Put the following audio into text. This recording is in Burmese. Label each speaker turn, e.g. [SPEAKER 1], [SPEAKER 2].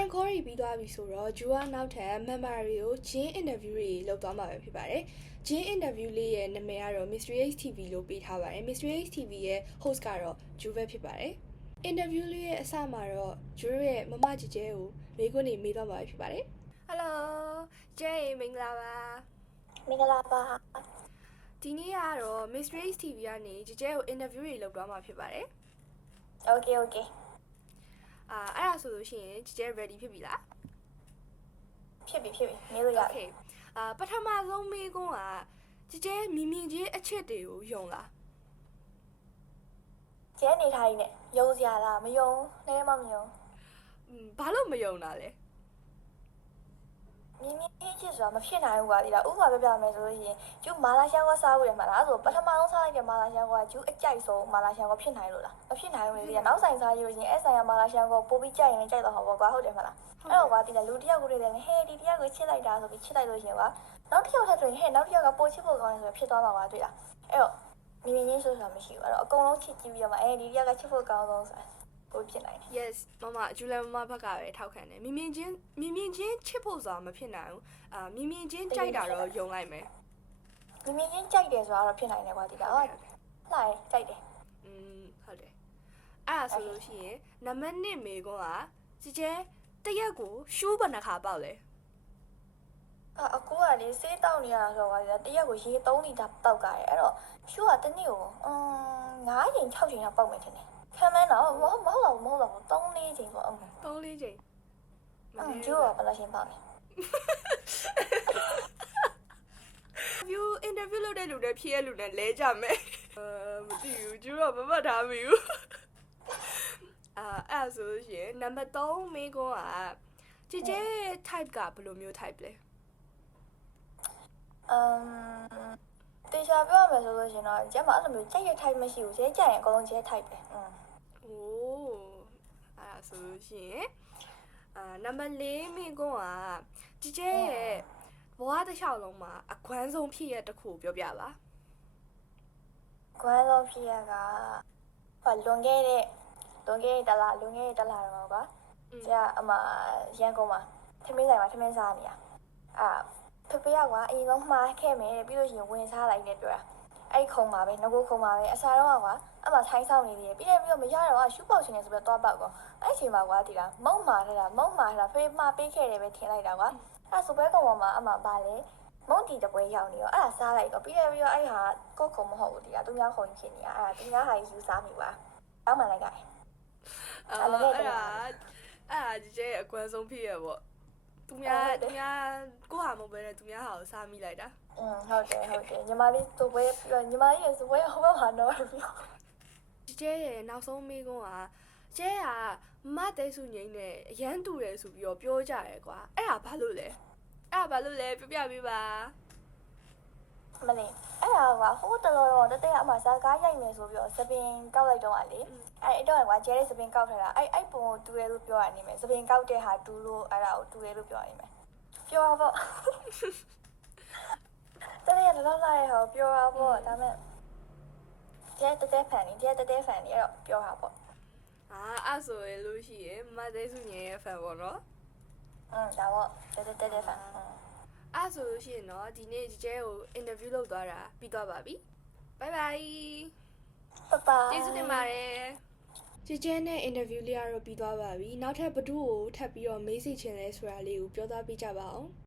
[SPEAKER 1] Prank call တွေပြီးသွားပြီဆိုတော့ဂျူကနောက်ထပ် member တွေကိုဂျင်း interview တွေလုပ်သွားမှာပဲဖြစ်ပါတယ်။ဂျင်း interview လေးရဲ့နာမည်ကတော့ Mystery H TV လို့ပေးထားပါတယ်။ Mystery H TV ရဲ့ host ကတော့ဂျူပဲဖြစ်ပါတယ်။ interview လေးရဲ့အစမှာတော့ဂျူရဲ့မမကြီးကျဲကိုမိခွန်းနေမေးသွားမှာဖြစ်ပါတယ်။ Hello ကျဲမင်္ဂလာပါ
[SPEAKER 2] ။မင်္ဂလာပါ
[SPEAKER 1] ။ဒီနေ့ကတော့ Mystery H TV ကနေကျဲကို interview တွေလုပ်သွားမှာဖြစ်ပါတယ်
[SPEAKER 2] ။ Okay okay
[SPEAKER 1] ။အဲ့ဒါဆိုလို့ရှိရင်ကျဲ ready ဖြစ်ပြီလား
[SPEAKER 2] ။ဖြစ်ပြီမေးလို့ရတယ်။
[SPEAKER 1] Okay ပထမဆုံးမေးခွန်းကကျဲမြင်ချင်းအချက်တွေကိုယုံလား
[SPEAKER 2] ။ကျဲနေထိုင်နေယုံစရာလားမယုံနည်းမမယုံ
[SPEAKER 1] ။ဘာလို့မယုံတာလဲ
[SPEAKER 2] မြင်ချင်းချစ်ဆိုတာမဖြစ်နိုင်ဘူးကွာဒီလားဥပမာပြမယ်ဆိုလို့ရှိရင်ကျူမာလာရှန်ကိုစားဖို့ရမှာလားဆိုပထမဆုံးစားလိုက်တဲ့မာလာရှန်ကိုကကျူအကြိုက်ဆုံးမာလာရှန်ကိုဖြစ်နိုင်လို့လားမဖြစ်နိုင်ဘူးလေဒီကနောက်ဆိုင်စားရလို့ရှိရင်အဲ့ဆိုင်ကမာလာရှန်ကိုပို့ပြီးကြိုက်ရင်ကြိုက်တော့ဟောပေါ့ကွာဟုတ်တယ်မလားအဲ့တော့ကွာဒီကလူတစ်ယောက်ကိုတည်းကဟဲဒီတစ်ယောက်ကိုချစ်လိုက်တာဆိုပြီးချစ်လိုက်လို့ရှိရင်ကွာနောက်တစ်ယောက်ထပ်ဆိုရင်ဟဲနောက်တစ်ယောက်ကပို့ချစ်ဖို့ကောင်းတယ်ဆိုဖြစ်သွားမှာကွာတွေ့လားအဲ့တော့မြင်ချင်းဆိုတာမရှိဘူးအဲ့တော့အကုန်လုံးချစ်ကြည့်ပြီးတော့မှဒီတစ်ယောက်ကချစ်ဖို့ကောင်းဆုံးဆိုတာကိုဖြစ်နိုင်တယ်
[SPEAKER 1] Yes မမဂျူလန်မမဘက်ကပဲထောက်ခံတယ်မြင်ချင်းချစ်ဖို့ဆိုတာမဖြစ်နိုင်ဘူးမြင်ချင်းကြိုက်တာတော့ယုံလိုက်မယ်
[SPEAKER 2] မြင်ချင်းကြိုက်တယ်ဆိုတာတော့ဖြစ်နိုင်တယ်ကွာဒီကဟုတ်လာရင်ကြိုက်တယ်
[SPEAKER 1] ဟုတ်တယ်အဲ့ဒါဆိုလို့ရှိရင်နံပါတ်1မေကွန်းကကျဲတရက်ကိုရှူးဘယ်နှခါပေါက်လဲ
[SPEAKER 2] အကူကလေစေးတောက်နေရတာဆိုတော့တရက်ကိုရေ3လီတာတောက်ကြတယ်အဲ့တော့ရှူးကတစ်နေ့ကို9ချိန်6ချိန်တော့ပေါက်မယ်ထင်တယ်ခံမန်းတော့မဟုတ်တော့3-4ချိန်ပေါ့
[SPEAKER 1] 3-4ချိန်
[SPEAKER 2] ကျိုးတော့ဘယ်လိုရှင်းပါ့လဲ
[SPEAKER 1] interview လုပ်တဲ့လူတွေဖြည့်ရလူနဲ့လဲကြမယ်မသိဘူးကျူတော့မမှတ်ထားမိဘူးအဲ့ဆိုလို့ရှိရင်နံပါတ်3မေးခွန်းကကျဲ type ကဘယ်လိုမျိုး type လဲ
[SPEAKER 2] တေချာပြောရမယ်ဆိုလို့ရှိရင်တော့ကျမအဲ့လိုမျိုးကြိုက်ရ type မရှိဘူးကျဲကြိုက်ရင်အကုန်လုံးကျဲ type ပဲ
[SPEAKER 1] အိုးအဲ့ဆိုလို့ရှိရင်နံပါတ်4မေးခွန်းကကျဲရဲ့ဘဝတစ်လျှောက်လုံးမှာအခွမ်းဆုံးဖြစ်ရတဲ့တစ်ခုပြောပြပါ
[SPEAKER 2] အခွမ်းဆုံးဖြစ်ရကလွန်ခဲ့တဲ့တလားတော့ကွာကျအမရန်ကုန်မှာထမင်းဆိုင်မှာထမင်းစားနေရဖေဖေကကွာအရင်ဆုံးမှားခဲ့မယ်ပြီးလို့ရှိရင်ဝင်စားလိုက်တယ်ပြောတာအဲ့ခုံမှာပဲငကိုခုံမှာပဲအစားတော့ကွာအမထိုင်းဆောင်နေသေးတယ်ပြီးတော့မရတော့ရှူးပေါက်ရှင်နေဆိုပြီးတော့ပေါက်ကောအဲ့အချိန်မှာကွာဒီလားမုံမာထားဖေမှားပေးခဲ့တယ်ပဲထင်လိုက်တာကွာအဲ့ဆိုပဲကောင်မှာအမပါလေမုံတီတပွဲရောက်နေရောအဲ့ဒါစားလိုက်တော့ပြီးတော့အဲ့ဟာကိုခုံမဟုတ်ဘူးဒီကသူများခုံဖြစ်နေရအဲ့ဒါသူများဟာယူစားမိပါအောက်မှလိုက်ကြတယ်
[SPEAKER 1] အဲ့ဒါကျဲအကွမ်းဆုံးဖြစ်ရပေါ့သူများကိုဟာမဟုတ်ပဲနဲ့သူများဟာကိုစားမိလိုက်တာ
[SPEAKER 2] ဟုတ်တယ်ညီမလေးသူပွဲညီမလေးရဲ့သူပွဲဟောမှာတော့
[SPEAKER 1] ကျဲရဲ့နောက်ဆုံးမေးခွန်းကကျဲကမတဲစုငိမ့်နဲ့အရန်တူတယ်ဆိုပြီးတော့ပြောကြရဲကွာအဲ့ဒါဘာလို့လဲပြပြပေးပါ
[SPEAKER 2] မလေးအဲ့ဒါကဟိုတတော်တတဲ့အမစားကားရိုက်မယ်ဆိုပြီးတော့စပင်ကောက်လိုက်တော့လေအဲ့တော့ကွာကျဲတဲ့စပင်ကောက်ထားတာအဲ့ပုံကိုတူရဲလို့ပြောရနေမယ်စပင်ကောက်တဲ့ဟာတူလို့အဲ့ဒါကိုတူရဲလို့ပြောရနေမယ်ပြောပါပေါ့တကယ်တော့လာရဟောပြောပါပေါ့ဒါမဲ့ကျဲတဲ့ဖန်နေအဲ့တော့ပြောတာပေါ့
[SPEAKER 1] အဲ့ဆိုရလို့ရှိရင်မတဲစုငိမ့်ရဲ့ fan ပေါ့နော်
[SPEAKER 2] ဒါပေါ့တဲ့ဖန်
[SPEAKER 1] အဲ့ဆိုလို့ရှိရင်တော့ဒီနေ့ကျဲကို interview လုပ်သွားတာပြီးသွားပါပြီ bye bye ကျေးဇူးတင်ပါတယ်ကျဲနဲ့ interview လေးကတော့ပြီးသွားပါပြီနောက်ထပ်ဘဒုကိုထပ်ပြီးတော့မေးစီချင်လဲဆိုတာလေးကိုပြောသွားပြကြပါအောင်